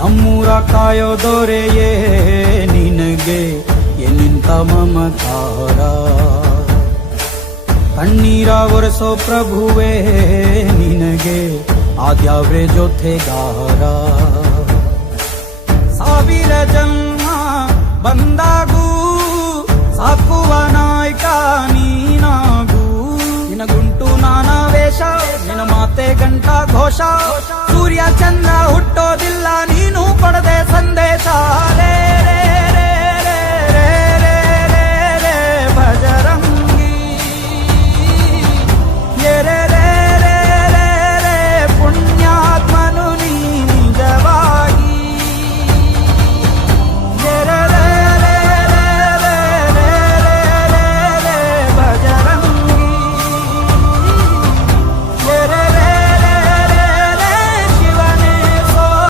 ನಮ್ಮೂರ ಕಾಯೋ ದೊರೆಯೇ ನಿನಗೆ ಎನ್ನಿಂತ ಮಮಕಾರ. ಕಣ್ಣೀರ ಒರೆಸೋ ಪ್ರಭುವೇ ನಿನಗೆ ಆದ್ಯಾವ್ರೆ ಜೊತೆಗಾರ. ಸಾವಿರ ಜನ್ಮ ಬಂದಾಗೂ ಸಾಕುವ ನಾಯಕ ನೀನಾಗೂ. ನಿನಗುಂಟು ನಾನಾ ವೇಷ, ನಿನ್ನ ಮಾತೆ ಗಂಟ ಘೋಷ. ಸೂರ್ಯ ಚಂದ್ರ ಹುಟ್ಟೋ